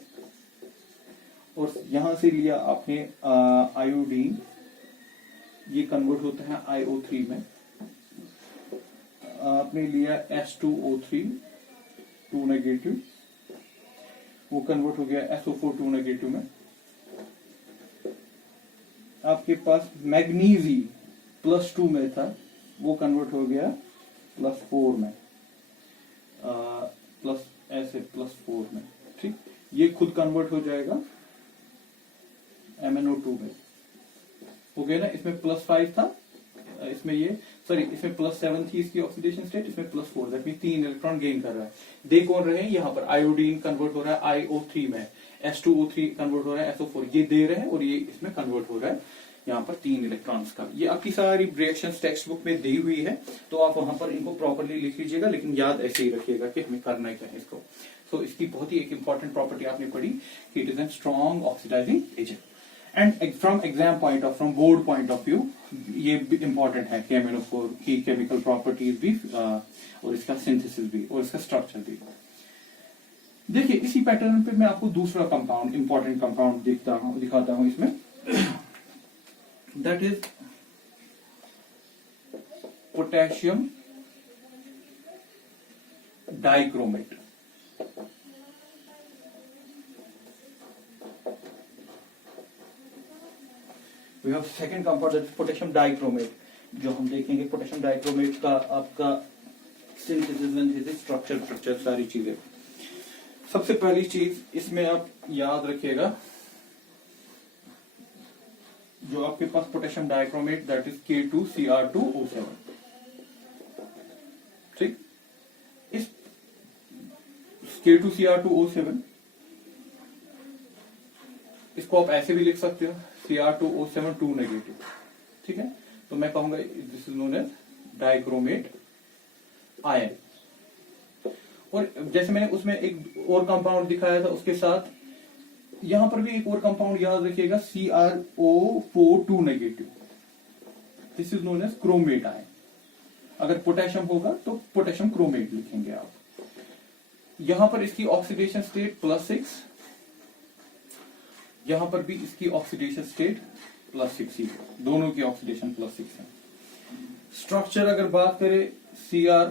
और यहां से लिया आपने आयोडीन, ये कन्वर्ट होता है IO3 में। आपने लिया S2O3 2 नेगेटिव, वो कन्वर्ट हो गया SO4 2 नेगेटिव में। आपके पास मैग्नीजी +2 में था, वो कन्वर्ट हो गया +4 में, प्लस ऐसे +4 में। ठीक, ये खुद कन्वर्ट हो जाएगा MnO2 में, हो गया ना, इसमें +5 था, इसमें ये सॉरी इसमें +7 थी इसकी ऑक्सीडेशन स्टेट, इसमें +4, दैट मीन 3 इलेक्ट्रॉन गेन कर रहा है। दे कौन रहे हैं, यहाँ पर आयोडीन कन्वर्ट हो रहा है IO3 में, H2O3 कन्वर्ट हो रहा है SO4, ये दे रहे हैं और ये इसमें कन्वर्ट हो रहा है यहाँ पर 3 इलेक्ट्रॉन्स का। ये आपकी सारी रिएक्शंस टेक्स्ट बुक में दी हुई है, तो आप वहां पर इनको प्रॉपर्ली लिख लीजिएगा, लेकिन याद ऐसे ही रखिएगा कि हमें करना क्या है इसको। तो इसकी बहुत ही एक इंपॉर्टेंट प्रॉपर्टी आपने पढ़ी कि it is an strong oxidising agent. And from exam point of from board point of view ये भी इंपॉर्टेंट है कि KMnO4 की केमिकल प्रॉपर्टीज भी और इसका सिंथेसिस भी और इसका स्ट्रक्चर भी। देखिए इसी पैटर्न पे मैं आपको दूसरा कंपाउंड, इंपॉर्टेंट कंपाउंड दिखाता हूं इसमें, that is potassium dichromate. We have second compound that is potassium dichromate, जो हम देखेंगे पोटेशियम डाइक्रोमेट का आपका सिंथेसिस, स्ट्रक्चर सारी चीजें। सबसे पहली चीज इसमें आप याद रखिएगा, जो आपके पास potassium dichromate that is K2Cr2O7, ठीक। इस K2Cr2O7 इसको आप ऐसे भी लिख सकते हो Cr2O7 2 नेगेटिव, ठीक है। तो मैं कहूंगा this is known as dichromate ion. और जैसे मैंने उसमें एक और कंपाउंड दिखाया था, उसके साथ यहां पर भी एक और कंपाउंड याद रखिएगा CrO4 2 negative, this is known as chromate ion. अगर पोटेशियम होगा तो पोटेशियम क्रोमेट लिखेंगे आप। यहां पर इसकी ऑक्सीडेशन स्टेट +6, यहां पर भी इसकी ऑक्सीडेशन स्टेट +6 ही, दोनों की ऑक्सीडेशन +6 है। स्ट्रक्चर अगर बात करें Cr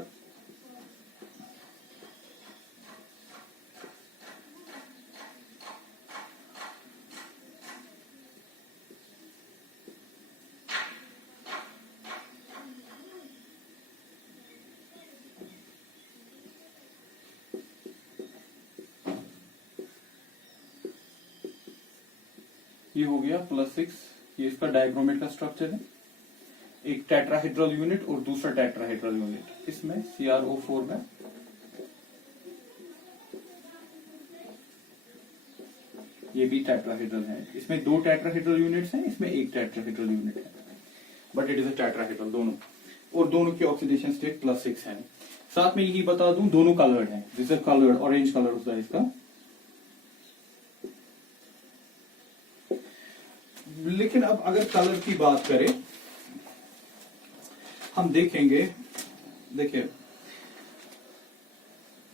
ये हो गया +6, ये इसका डाइक्रोमेट का स्ट्रक्चर है। एक टेट्राहेड्रल यूनिट और दूसरा टेट्राहेड्रल यूनिट इसमें CrO4 में, ये भी टेट्राहेड्रल है। इसमें 2 टेट्राहेड्रल यूनिट्स हैं, इसमें एक टेट्राहेड्रल यूनिट है, but it is a tetrahedral दोनों, और दोनों की ऑक्सीडेशन स्टेट +6 है। साथ में यही बता दूं दोनों कलर्ड हैं, this is coloured, orange colour होता है इसका। लेकिन अब अगर कलर की बात करें, हम देखेंगे, देखिए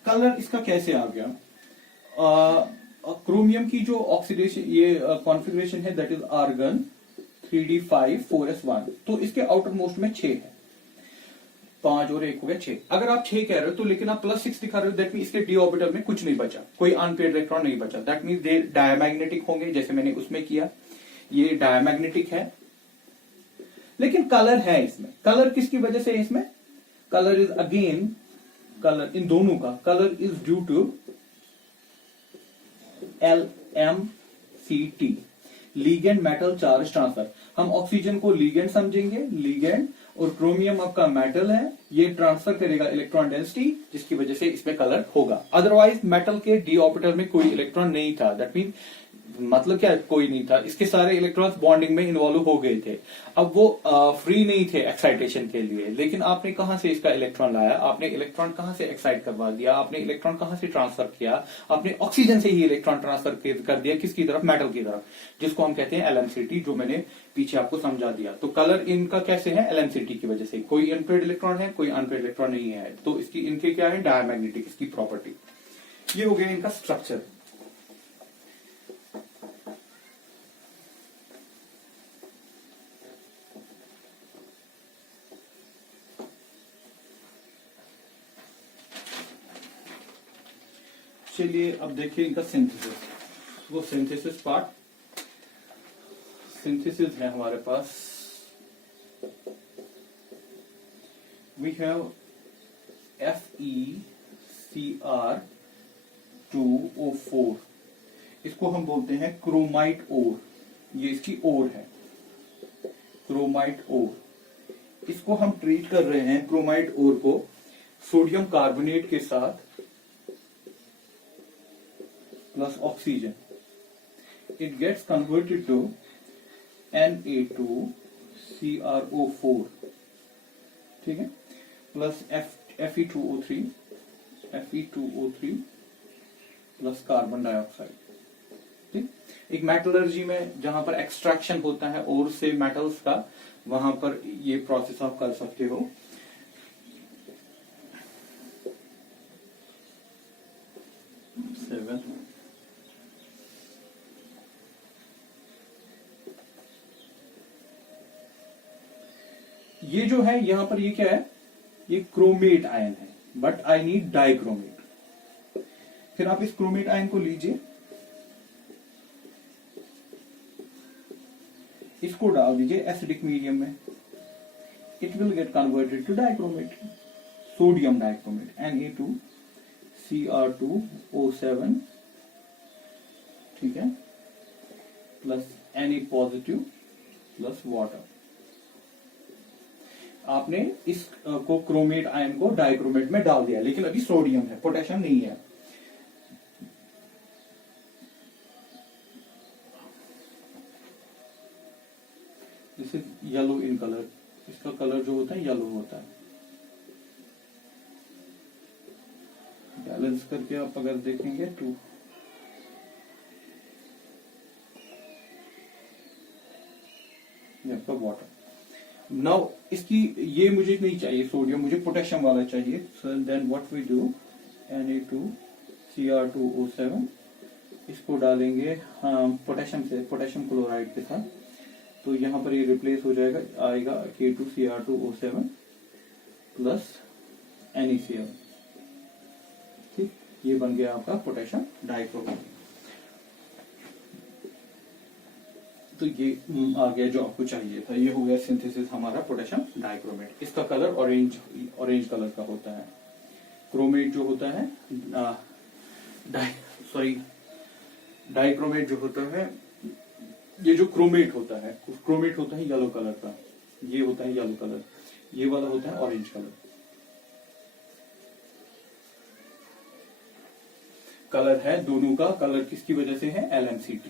कलर इसका कैसे आ गया। क्रोमियम की जो ऑक्सीडेशन ये कॉन्फ़िगरेशन है that is argon 3d5 4s1, तो इसके आउटर मोस्ट में 6 है, 5 और 1 हो गया 6। अगर आप 6 कह रहे हो तो लेकिन आप +6 दिखा रहे हो, दैट मीन इसके डी ऑर्बिटल में कुछ नहीं बचा, कोई अनपेयर्ड इलेक्ट्रॉन नहीं बचा, दैट मीन दे डायमैग्नेटिक होंगे, जैसे मैंने उसमें किया, ये डायमैग्नेटिक है। लेकिन कलर है इसमें, कलर किसकी वजह से है इसमें, कलर इज अगेन, कलर इन दोनों का colour is due to LMCT, ligand metal charge transfer. हम ऑक्सीजन को लीगेंड समझेंगे, लीगेंड, और क्रोमियम आपका मेटल है, ये ट्रांसफर करेगा इलेक्ट्रॉन डेंसिटी, जिसकी वजह से इसमें कलर होगा। अदरवाइज मेटल के डी ऑर्बिटल में कोई इलेक्ट्रॉन नहीं था, दैट मीन मतलब क्या कोई नहीं था, इसके सारे इलेक्ट्रॉन्स बॉन्डिंग में इन्वॉल्व हो गए थे। अब वो फ्री नहीं थे एक्साइटेशन के लिए, लेकिन आपने कहां से इसका इलेक्ट्रॉन लाया, आपने इलेक्ट्रॉन कहां से एक्साइट करवा दिया, आपने इलेक्ट्रॉन कहां से ट्रांसफर किया, आपने ऑक्सीजन से ही इलेक्ट्रॉन ट्रांसफर कर दिया, किसकी तरफ, मेटल की तरफ, जिसको हम कहते हैं LMCT, जो मैंने पीछे आपको समझा दिया। तो कलर इनका कैसे है, LMCT की वजह से, कोई अनपेयर्ड इलेक्ट्रॉन है, कोई अनपेयर्ड इलेक्ट्रॉन नहीं है, तो इसकी इनके क्या है, डायमैग्नेटिक इसकी प्रॉपर्टी। ये हो गया इनका स्ट्रक्चर। चलिए अब देखिए इनका सिंथेसिस, वो सिंथेसिस पार्ट, सिंथेसिस है हमारे पास। वी हैव FeCr2O4, इसको हम बोलते हैं क्रोमाइट ओर, ये इसकी ओर है, क्रोमाइट ओर। इसको हम ट्रीट कर रहे हैं, क्रोमाइट ओर को, सोडियम कार्बोनेट के साथ plus oxygen. It gets converted to Na2CrO4, ठीक है, plus Fe2O3 plus carbon dioxide. ठीक, एक मेटलर्जी में जहां पर एक्सट्रैक्शन होता है और से मेटल्स का, वहां पर ये प्रोसेस आप कर सकते हो। ये जो है यहां पर, ये क्या है, ये क्रोमेट आयन है, बट आई नीड डाइक्रोमेट। फिर आप इस क्रोमेट आयन को लीजिए, इसको डाल दीजिए एसिडिक मीडियम में, it will get converted to dichromate, sodium dichromate, Na2Cr2O7, ठीक है, plus Na positive plus water. आपने इस को क्रोमेट आयन को डाइक्रोमेट में डाल दिया, लेकिन अभी सोडियम है, पोटेशियम नहीं है। This is yellow in colour, इसका कलर जो होता है येलो होता है। बैलेंस करके आप अगर देखेंगे तो आपका वाटर। नाउ इसकी, ये मुझे नहीं चाहिए सोडियम, मुझे पोटेशियम वाला चाहिए। So then what we do, Na2Cr2O7, इसको डालेंगे पोटेशियम से, पोटेशियम क्लोराइड के साथ, तो यहाँ पर ये रिप्लेस हो जाएगा, आएगा K2Cr2O7 प्लस NeCl। ठीक, ये बन गया आपका पोटेशियम डाइक्रोमेट। तो ये आ गया जो आपको चाहिए था, ये हो गया सिंथेसिस हमारा पोटेशियम डाइक्रोमेट। इसका कलर ऑरेंज कलर का होता है। क्रोमेट जो होता है, डाइक्रोमेट जो होता है, ये जो क्रोमेट होता है येलो कलर का, ये होता है येलो कलर, ये वाला होता है ऑरेंज कलर। कलर है दोनों का, कलर किसकी वजह से है, LMCT।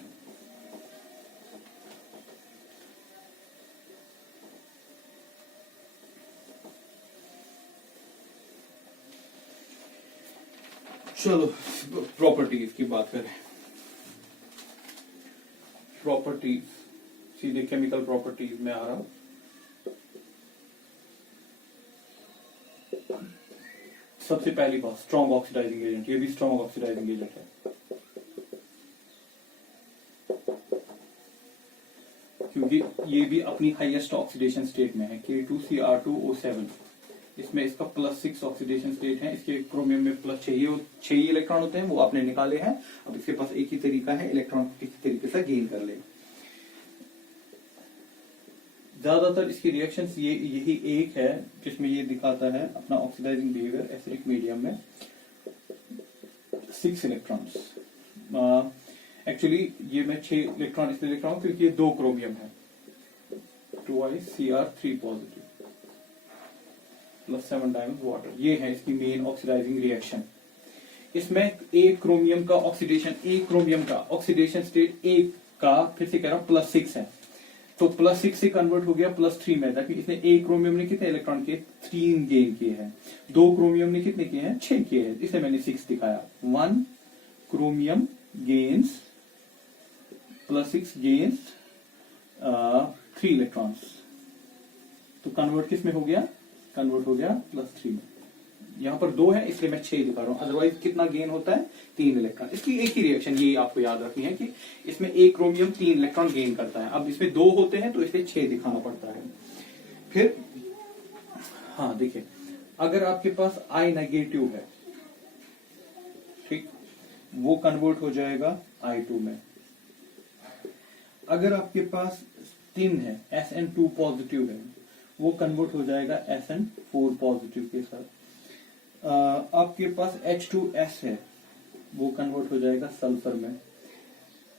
चलो प्रॉपर्टीज की बात करें। प्रॉपर्टीज, सीधे केमिकल प्रॉपर्टीज में आ रहा हूं। सबसे पहली बात, स्ट्रॉन्ग ऑक्सीडाइजिंग एजेंट। ये भी स्ट्रॉन्ग ऑक्सीडाइजिंग एजेंट है, क्योंकि ये भी अपनी हाईएस्ट ऑक्सीडेशन स्टेट में है, K2Cr2O7। इसमें इसका +6 ऑक्सीडेशन स्टेट है। इसके क्रोमियम में +6 ही इलेक्ट्रॉन होते हैं, वो आपने निकाले हैं। अब इसके पास एक ही तरीका है इलेक्ट्रॉन को किसी तरीके से गेन कर ले। ज्यादातर इसकी रिएक्शंस यही एक है जिसमें ये दिखाता है अपना ऑक्सीडाइजिंग बिहेवियर एसिडिक मीडियम में 6 इलेक्ट्रॉन्स। एक्चुअली ये मैं 6 इलेक्ट्रॉन इसलिए लिख रहा हूं क्योंकि ये 2 क्रोमियम है, 2Cr3 positive plus 7 diamond water. ये है इसकी मेन ऑक्सीडाइजिंग रिएक्शन। इसमें एक क्रोमियम का ऑक्सीडेशन स्टेट एक का, फिर से कह रहा हूं, +6 है, तो +6 से कन्वर्ट हो गया +3 में। ताकि इसने एक क्रोमियम ने कितने इलेक्ट्रॉन किए, 3 गेन किए हैं। 2 क्रोमियम ने कितने किए हैं, 6 किए हैं, इसलिए मैंने 6 दिखाया। 1 क्रोमियम गेन्स +6 गेन्स 3 इलेक्ट्रॉन्स, तो कन्वर्ट किस में हो गया, कन्वर्ट हो गया +3 में। यहां पर 2 है इसलिए मैं 6 दिखा रहा हूं, अदरवाइज कितना गेन होता है, 3 इलेक्ट्रॉन। इसकी एक ही रिएक्शन, ये आपको याद रखनी है कि इसमें एक क्रोमियम 3 इलेक्ट्रॉन गेन करता है। अब इसमें 2 होते हैं तो इसलिए 6 दिखाना पड़ता है। फिर हाँ देखिए, अगर आपके पास I नेगेटिव है, ठीक, वो कन्वर्ट हो जाएगा I2 में। अगर आपके पास tin है, SN2 पॉजिटिव है, वो कन्वर्ट हो जाएगा SN4 पॉजिटिव के साथ। आपके पास H2S है, वो कन्वर्ट हो जाएगा सल्फर में।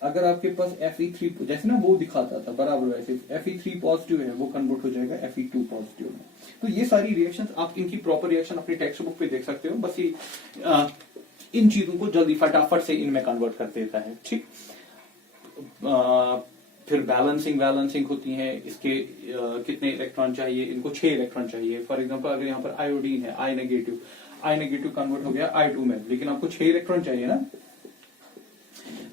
अगर आपके पास Fe3 जैसे ना वो दिखाता था बराबर वैसे Fe3 पॉजिटिव है वो कन्वर्ट हो जाएगा Fe2 पॉजिटिव में। तो ये सारी रिएक्शंस आप इनकी प्रॉपर रिएक्शन अपनी टेक्स्ट बुक पे देख सकते हो। बस ये इन चीजों को जल्दी फटाफट से इनमें कन्वर्ट कर देता है। ठीक, फिर बैलेंसिंग होती है। इसके कितने इलेक्ट्रॉन चाहिए, इनको 6 इलेक्ट्रॉन चाहिए। फॉर एग्जांपल अगर यहाँ पर आयोडीन है आई नेगेटिव कन्वर्ट हो गया I2 में, लेकिन आपको 6 इलेक्ट्रॉन चाहिए ना,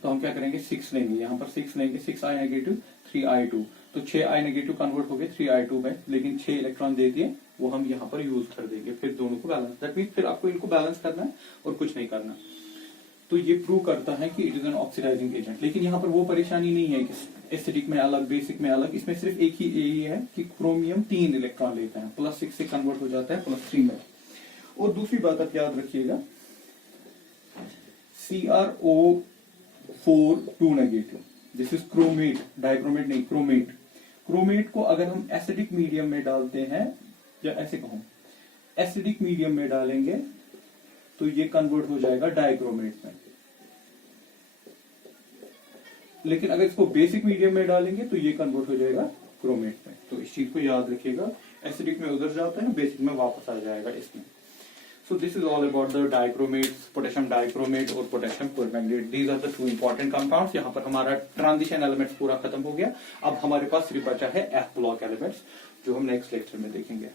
तो हम क्या करेंगे 6 लेंगे, यहाँ पर 6 लेंगे, 6 I नेगेटिव 3 I2, तो 6 I नेगेटिव कन्वर्ट हो गए 3 I2 में, लेकिन 6 इलेक्ट्रॉन दे दिए वो हम यहाँ पर यूज कर देंगे। फिर दोनों को बैलेंस, दैट मीन फिर आपको इनको बैलेंस करना है और कुछ नहीं करना। तो ये प्रूव करता है कि it is an oxidising agent. लेकिन यहाँ पर वो परेशानी नहीं है कि एसिडिक में अलग बेसिक में अलग, इसमें सिर्फ एक ही यही है कि क्रोमियम 3 इलेक्ट्रॉन लेता है, +6 से कन्वर्ट हो जाता है +3 में। और दूसरी बात आप याद रखिएगा, CrO4 2 negative, this is chromate, dichromate नहीं, क्रोमेट। क्रोमेट को अगर हम एसिडिक मीडियम में डालते हैं, या ऐसे कहूं एसिडिक मीडियम में डालेंगे तो ये कन्वर्ट हो जाएगा डाइक्रोमेट में। लेकिन अगर इसको बेसिक मीडियम में डालेंगे तो ये कन्वर्ट हो जाएगा क्रोमेट में। तो इस चीज को याद रखिएगा, एसिडिक में उधर जाता है, बेसिक में वापस आ जाएगा इसमें। So this is all about the dichromates, potassium dichromate और potassium permanganate. These are the two important compounds. यहाँ पर हमारा ट्रांजिशन एलिमेंट्स पूरा खत्म हो गया। अब हमारे पास सिर्फ बचा है F ब्लॉक एलिमेंट्स, जो हम नेक्स्ट लेक्चर में देखेंगे।